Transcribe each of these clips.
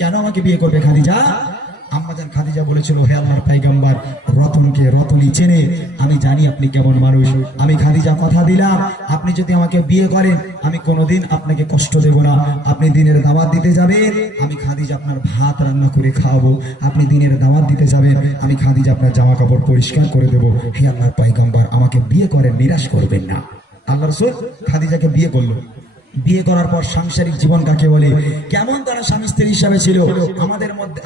কেন আমাকে বিয়ে করবে খাদিজা? আম্মাজান খাদিজা বলেছিল, হে আল্লাহর পয়গম্বর, রতনকে রতনই চেনে, আমি জানি আপনি কেমন মানুষ। আমি খাদিজা কথা দিলাম, আপনি যদি আমাকে বিয়ে করেন আমি কোনোদিন আপনাকে কষ্ট দেব না। আপনি দিনের দাওয়াত দিতে যাবেন, আমি খাদিজা আপনার ভাত রান্না করে খাওয়াবো। আপনি দিনের দাওয়াত দিতে যাবেন, আমি খাদিজা আপনার জামা কাপড় পরিষ্কার করে দেবো। হে আল্লাহর পয়গম্বর, আমাকে বিয়ে করেন, নিরাশ করবেন না। আল্লাহ রাসূল খাদিজাকে বিয়ে করলো। বিয়ে করার পর সাংসারিক জীবন কাকে বলে, কেমন তারা স্বামী স্ত্রী হিসাবে ছিল,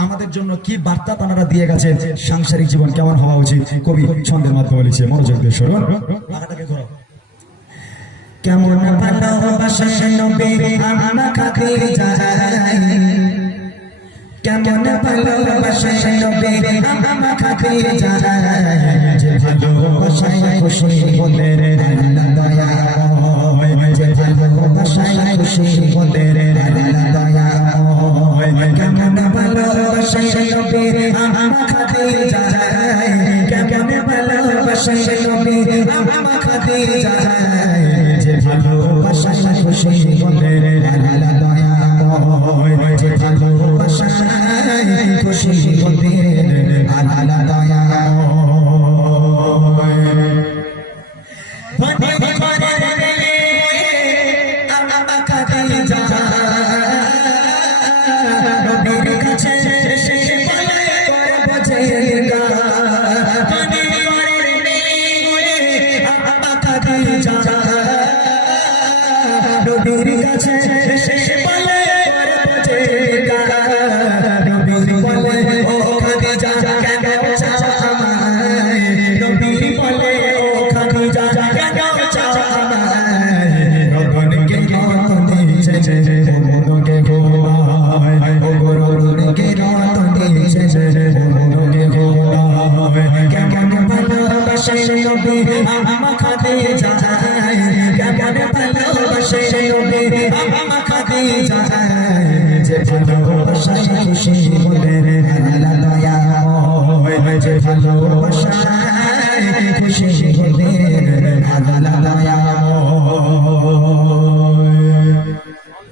আমাদের জন্য কি বার্তা তারা দিয়ে গেছেন, সাংসারিক জীবন কেমন হওয়া উচিত, কবি ছন্দের মাধ্যমে লিখছে। মনোযোগ দিয়ে শুনুন। আগাটাকে ঘোরাও। কেমন ভালোবাসা নবী আমা খাদিজা, কেমন ভালোবাসা নবী আমা খাদিজা, যে ভালোবাসায় খুশি হলে আল্লাহ দয়াময়, যে ভালোবাসায় খুশি হলে আল্লাহ দয়াময়। কেমন ভালোবাসা নবী আমা খাদিজা, কেমন ভালোবাসা নবী আমা খাদিজা, যে ভালোবাসায় খুশি হলে আল্লাহ দয়াময়, যে ভালোবাসায় খুশি হলে আল্লাহ দয়াময়।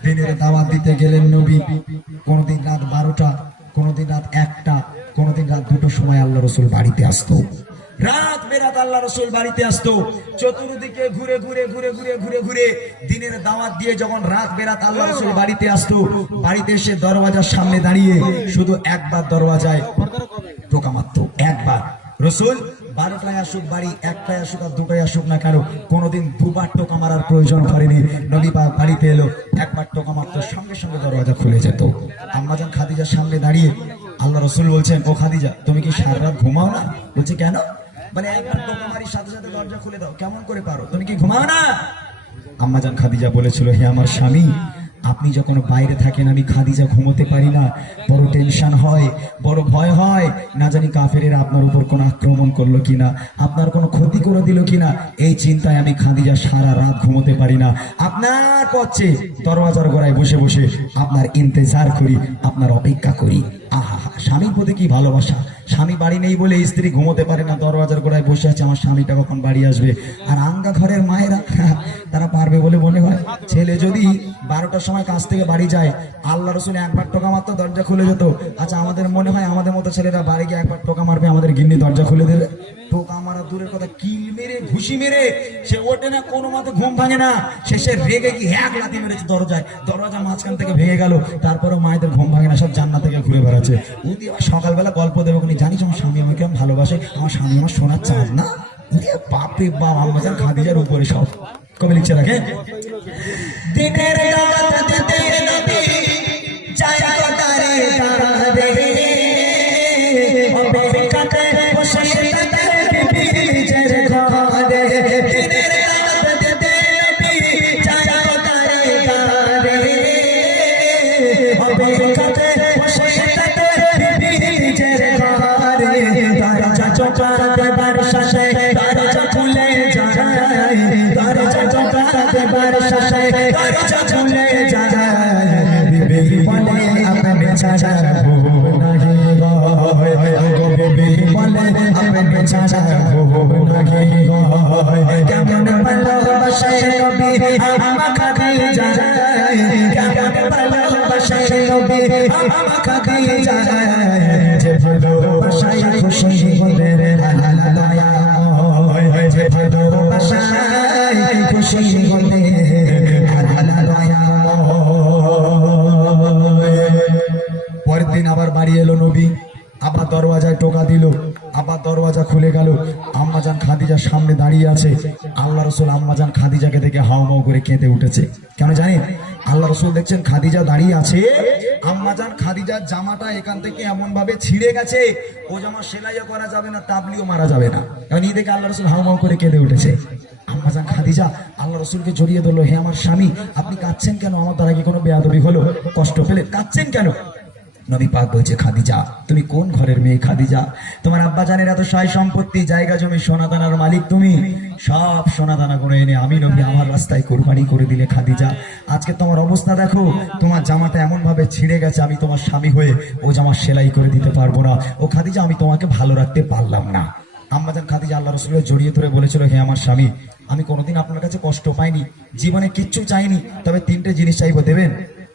দিনের দাওয়াত দিতে গেলেন নবী, কোনদিন রাত 12টা, কোনদিন রাত 1টা, কোনদিন রাত 2টোর সময় আল্লাহ রাসূল বাড়িতে আসতো। রাত বেরাত আল্লাহ রাসূল বাড়িতে আসতো। চতুর্দিকে ঘুরে ঘুরে ঘুরে ঘুরে ঘুরে ঘুরে দিনের দাওয়াত দিয়ে যখন রাত বেরাত আল্লাহ রাসূল বাড়িতে আসতো, বাড়িতে এসে দরওয়াজার সামনে দাঁড়িয়ে শুধু একবার দরওয়াজায় টোকা মারতো, একবার। রাসূল 12টায় আসুক বাড়ি, 1টায় আসুক আর 2টায় আসুক না কেন, কোনোদিন দুবার টোকা মারার প্রয়োজন করেনি। নবী পাক বাড়িতে এলো, একবার টোকা মারতো, সঙ্গে সঙ্গে দরওয়াজা খুলে যেত। আম্মাজান খাদিজার সামনে দাঁড়িয়ে আল্লাহ রাসূল বলছেন, ও খাদিজা, তুমি কি সারা রাত ঘুমাও না? বলছে কেন? মানে একবার টোকা মারির সাথে সাথে দরজা খুলে দাও, কেমন করে পারো? তুমি কি ঘুমাও না? আম্মাজান খাদিজা বলেছিল, হে আমার স্বামী, আপনি যখন বাইরে থাকেন আমি খাদিজা ঘুমোতে পারি না, বড় টেনশন হয়, বড় ভয় হয়, না জানি কাফেরেরা আপনার উপর কোন আক্রমণ করলো কিনা, আপনার কোনো ক্ষতি করে দিল কিনা, এই চিন্তায় আমি খাদিজা সারা রাত ঘুমোতে পারি না। আপনার পথে দরওয়াজার গোড়ায় বসে বসে আপনার ইন্তজার করি, আপনার অপেক্ষা করি। আহা, স্বামীর প্রতি কি ভালোবাসা! স্বামী বাড়ি নেই বলে স্ত্রী ঘুমোতে পারে না, দরওয়াজার গোড়ায় বসে আছে, আমার স্বামীটা কখন বাড়ি আসবে। আর আঙ্গা ঘরের মায়েরা তারা পারবে বলে মনে হয়। ছেলে যদি 12টার সময় কাজ থেকে বাড়ি যায়, আল্লাহ রাসূল একবার টোকা মারতো, দরজা খুলে যেত। আচ্ছা, আমাদের মনে হয় আমাদের মতো ছেলেরা বাড়ি গিয়ে একবার টোকা মারবে, আমাদের গিন্নি দরজা খুলে দেবে? টোকা মারা দূরের কথা, কিল মেরে ঘুষি মেরে সে ওঠে না, কোনো মতে ঘুম ভাঙে না, শেষে রেগে কি এক লাথি মেরেছে দরজায়, দরজা মাঝখান থেকে ভেঙে গেল। তারপরেও মায়েদের ঘুম ভাঙে না, সব জান্নাত থেকে ঘুরে বেড়াচ্ছে। উনি সকালবেলা গল্প দেবে, উনি জানিস আমার স্বামী আমাকে কেমন ভালোবাসে, আমার স্বামী আমার সোনার চাঁদ না। বাপরে বাপ, আম্মাজান খাদিজার উপরে সব কবে লিখছে রাখে। দিনের দাওয়াত দিতে নবী যায় তারে তারে, অপেক্ষাতে বসে তাদের বিবির ঘরে। দিনের দাওয়াত দিতে নবী যায় তারে তারে, অপেক্ষাতে বসে তাদের বিবির ঘরে। দরজা চোখা দেবার শাসে দরজা খুলে যায়, দরজা চোখা দেবার শাসে দরজা খুলে যায়। বিবি বলে আপনি ছাড়া ঘুম নাহি হয়, গো বিবি বলে আপনি ছাড়া ঘুম নাহি হয়। কেমন ভালোবাসে নবী আমা খাদিজা, কেমন ভালোবাসে নবী খাদিজা যে ভালোবাসায় খুশি হলে আল্লাহ দয়াময় যে ভালোবাসায় খুশি হলে আল্লাহ দয়াময়। পরের দিন আবার বাড়ি এলো নবী, আবার দরওয়াজায় টোকা দিল, আবার দরওয়াজা খুলে গেল। আম্মাজান খাদিজার সামনে দাঁড়িয়ে আছে। আল্লাহ রসুল আম্মাজান খাদিজাকে দেখে হাউমাউ করে কেঁদে উঠেছে। কেন জানেন? আল্লাহ রসুল দেখছেন খাদিজা দাঁড়িয়ে আছে, আম্মাজান খাদিজার জামাটা এখান থেকে এমন ভাবে ছিঁড়ে গেছে, ও জামা সেলাইও করা যাবে না, তাবলিও মারা যাবে না। কারণ এই দেখে আল্লাহ রসুল হাউমাউ করে কেঁদে উঠেছে। আম্মাজান খাদিজা আল্লাহ রসুলকে জড়িয়ে ধরলো, হে আমার স্বামী, আপনি কাঁদছেন কেন? আমার দ্বারা কি কোনো বেয়াদবি হলো? কষ্ট পেলে কাঁদছেন কেন? নবী পাক বলছে, খাদিজা তুমি কোন ঘরের মেয়ে? খাদিজা তোমার আব্বা জানের এত সয় সম্পত্তি, জায়গা জমি, সোনাদানার মালিক তুমি, সব সোনাদানা করে এনে আমি নবী আমার রাস্তায় কুরবানি করে দিলে। খাদিজা আজকে তোমার অবস্থা দেখো, তোমার জামাটা এমন ভাবে ছিঁড়ে গেছে, আমি তোমার স্বামী হয়ে ও জামা সেলাই করে দিতে পারবো না। ও খাদিজা আমি তোমাকে ভালো রাখতে পারলাম না। আম্মাজান খাদিজা আল্লাহ রসুলের জড়িয়ে ধরে বলেছিল, হে আমার স্বামী, আমি কোনোদিন আপনার কাছে কষ্ট পাইনি, জীবনে কিচ্ছু চাইনি, তবে তিনটে জিনিস চাইবো, দেবেন?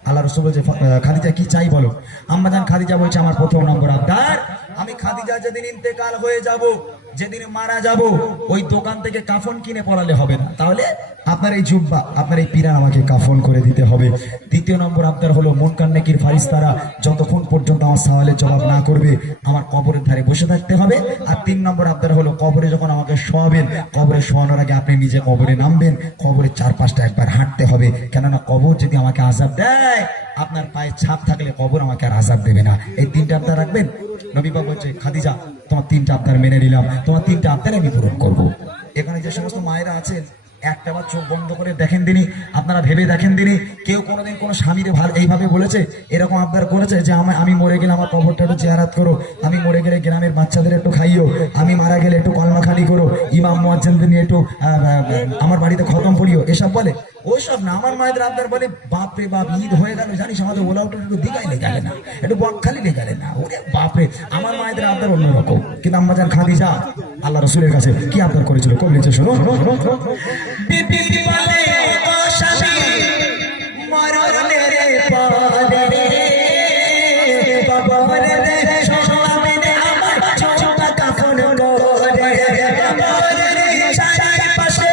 আল্লাহ রসুল বলছে, খাদিজা কি চাই বলো? আম্মাজান খাদিজা বলছে, আমার প্রথম নম্বর আবদার, আমি খাদিজা যেদিন ইন্তেকাল হয়ে যাব, যেদিন মারা যাব, ওই দোকান থেকে কাফন কিনে পড়ালে হবে না, তাহলে আপনার এই জুব্বা, আপনার এই পিরান আমাকে কাফন করে দিতে হবে। দ্বিতীয় নম্বর আবদার হলো, মুনকার নেকির ফারিস্তারা যতক্ষণ পর্যন্ত আমার সওয়ালের জবাব না করবে আমার কবরের ধারে বসে থাকতে হবে। আর 3 নম্বর আবদার হলো, কবরে যখন আমাকে শোয়াবেন, কবরে শোয়ানোর আগে আপনি নিজে কবরে নামবেন, কবরের 4-5টা একবার হাঁটতে হবে, কেননা কবর যদি আমাকে আযাব দেয়, আপনার পায়ে ছাপ থাকলে কবর আমাকে আর আযাব দেবে না। এই 3টা আবদার রাখবেন। নবী পাক বলছে, খাদিজা তোমার 3টা আবদার মেনে নিলাম, তোমার 3টা আবদার আমি পূরণ করব। এখানে যে সমস্ত মায়েরা আছেন, একটা বার চোখ বন্ধ করে দেখেন দিনই, আপনারা ভেবে দেখেন দিনই, কেউ কোনোদিন কোনো স্বামীরে ভালো এইভাবে বলেছে, এরকম আবদার করেছে যে আমি মরে গেলে আমার কবরটা একটু জিয়ারাত করো, আমি মরে গেলে গ্রামের বাচ্চাদের একটু খাইও, আমি মারা গেলে একটু কলমাখানি করো, ইমাম মুয়াজ্জিনদের নিয়ে একটু আমার বাড়িতে খতম পড়িও, এসব বলে? ওইসব না। আমার মায়েদের আবদার বলে, বাপরে বাপ, ঈদ হয়ে গেল, জানিস আমাদের ওলাউটা একটু দিঘাইলে গেলে না, একটু বকখালিলে গেলে না, ওরে বাপরে। আমার মায়েদের আবদার অন্যরকম। কিন্তু আম্মাজান খাদিজা আল্লাহ রসুলের কাছে কি আবদার করেছিল, কবি লিখছে, শোনো। বিবি বলে, ও স্বামী মরণের পরে কবরে শোয়াবেন আমার, ছোটা কাফন করে কবরের চারপাশে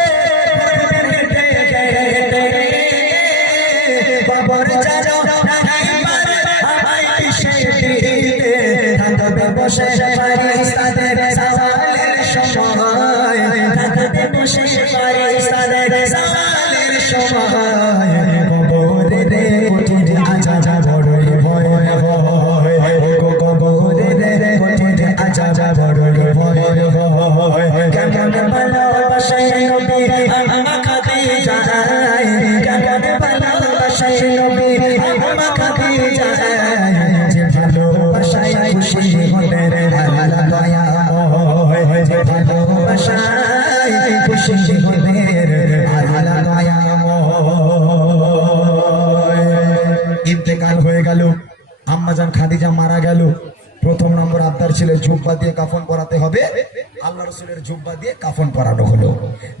কবর জানো নাইবার আমায় পিছে দিতে থাকবে বসে ফারিস্তাদের সওয়ালের সময়, থাকবে বসে ফারিস্তাদের সওয়ালের সময়, কবরে রে কঠিন আযাব বড়ই ভয় হয়, কবরে রে কঠিন আযাব বড়ই ভয় হয়। কেমন ভালোবাসায় নবী আমা খাদিজা, কেমন ভালোবাসায় নবী আমা খাদিজা, যে ভালোবাসায় খুশি হলে আল্লাহ দয়াময়, যে ভালোবাসায় খুশি হলে আল্লাহ দয়াময়। ইন্তেকাল হয়ে গেল, আম্মাজান খাদিজা মারা গেল। প্রথম নম্বর আবদার ছিল জুব্বা দিয়ে কাফন পরাতে হবে, আল্লাহ রসুলের জুব্বা দিয়ে কাফন পরানো হলো।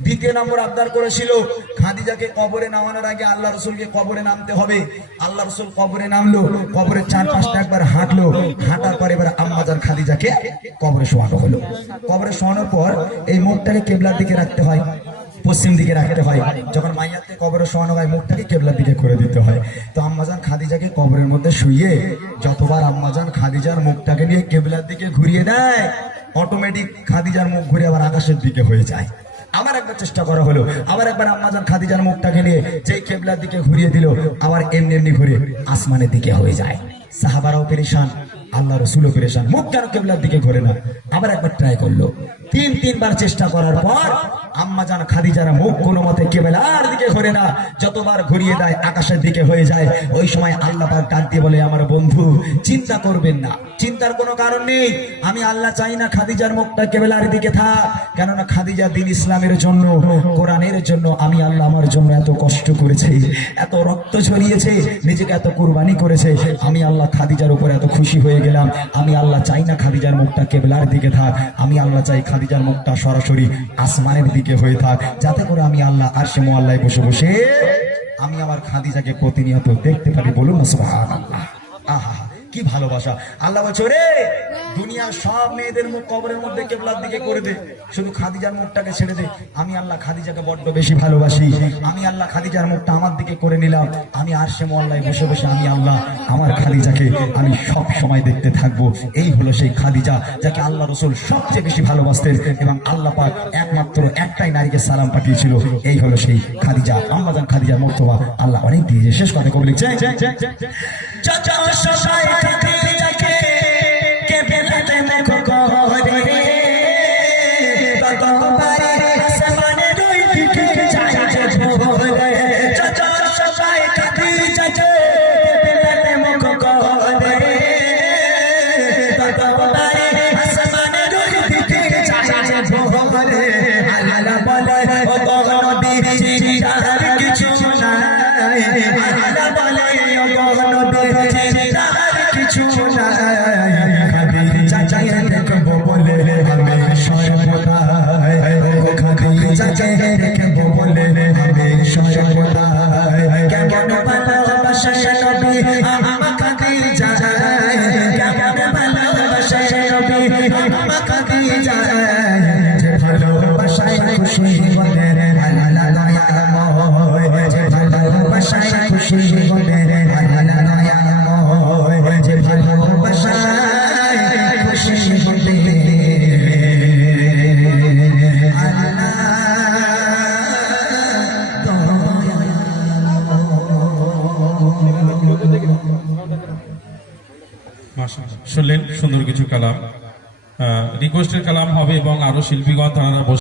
দ্বিতীয় নম্বর আবদার করেছিল, খাদিজাকে কবরে নামানোর আগে আল্লাহ রসুলকে কবরে নামতে হবে। আল্লাহ রসুল কবরে নামলো, কবরের 4-5টা একবার হাঁটলো, হাঁটার পর এবার আম্মাজান খাদিজাকে কবরে শোয়ানো হলো। কবরে শোয়ানোর পর এই মুখটাকে কেবলার দিকে রাখতে হয়, পশ্চিম দিকে রাখতে হয়। যখন মাইয়াতকে কবরে শোয়ানো হয়, মুখটাকে কেবলার দিকে করে দিতে হয়। তো আম্মাজান খাদিজাকে কবরের মধ্যে শুইয়ে যতবার আম্মাজান খাদিজার মুখটাকে নিয়ে কেবলার দিকে ঘুরিয়ে দেয়, অটোমেটিক খাদিজার মুখ ঘুরে আবার আকাশের দিকে হয়ে যায়। আবার একবার চেষ্টা করা হলো, আবার একবার আম্মাজান খাদিজার মুখটাকে নিয়ে যেই কেবলার দিকে ঘুরিয়ে দিল, আবার এমনি এমনি ঘুরে আসমানের দিকে হয়ে যায়। সাহাবারাও পেরেশান, আল্লাহ রসুলও পেরেশান, মুখ কেন কেবলার দিকে ঘুরে না? আবার একবার ট্রাই করলো। 3-3বার চেষ্টা করার পর আম্মাজান খাদিজার মুখ কোনো মতে কেবলার দিকে ঘুরে না, যতবার ঘুরিয়ে দেয় আকাশের দিকে হয়ে যায়। ওই সময় আল্লাহ পাক ডাক দিয়ে বলে, আমার বন্ধু চিন্তা করবেন না, চিন্তার কোনো কারণ নেই। আমি আল্লাহ চাই না খাদিজার মুখটা কেবলার দিকে থাক, কেননা খাদিজা দিন ইসলামের জন্য, কোরআনের জন্য আমি আল্লাহ আমার জন্য এত কষ্ট করেছে, এত রক্ত ঝরিয়েছে, নিজেকে এত কুরবানি করেছে। আমি আল্লাহ খাদিজার উপর এত খুশি হয়ে গেলাম। আমি আল্লাহ চাই না খাদিজার মুখটা কেবলার দিকে থাক, আমি আল্লাহ চাই খাদিজার মুখটা সরাসরি আসমানের দিকে হয়ে থাক, যাতে করে আমি আল্লাহ আরশে মুআল্লায় বসে বসে আমি আমার খাদিজাকে প্রতিনিয়ত দেখতে পারি। বলুন না সুবহানাল্লাহ। আহা। কি ভালোবাসা। আল্লাহ বলছে রে দুনিয়ার সব মেয়েদের মুখ কবরের মধ্যে কেবলার দিকে করে দে, শুধু খাদিজার মুখটাকে ছেড়ে দে। আমি আল্লাহ খাদিজাকে বড্ড বেশি ভালোবাসি, আমি আল্লাহ খাদিজার মুখটা আমার দিকে করে নিলাম। আমি আরশে মোয়াল্লায় বসে বসে আমি আল্লাহ আমার খাদিজাকে আমি সব সময় দেখতে থাকবো। এই হলো সেই খাদিজা যাকে আল্লাহ রসুল সবচেয়ে বেশি ভালোবাসতেন এবং আল্লাহ পাক একমাত্র একটাই নারীকে সালাম পাঠিয়েছিল, এই হলো সেই খাদিজা। আম্মাজান খাদিজার মর্তবা আল্লাহ অনেক দিয়েছে। শেষ কথা কবি লিখছে শুনলেন সুন্দর কিছু কালাম, রিকোয়েস্টের কালাম হবে এবং আরো শিল্পীগণ তারা